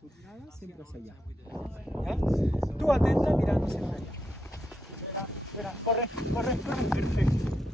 Tu mirada siempre hacia allá. ¿Ya? Tú atenta mirando siempre allá. Espera, espera, corre, corre, corre. Perfecto.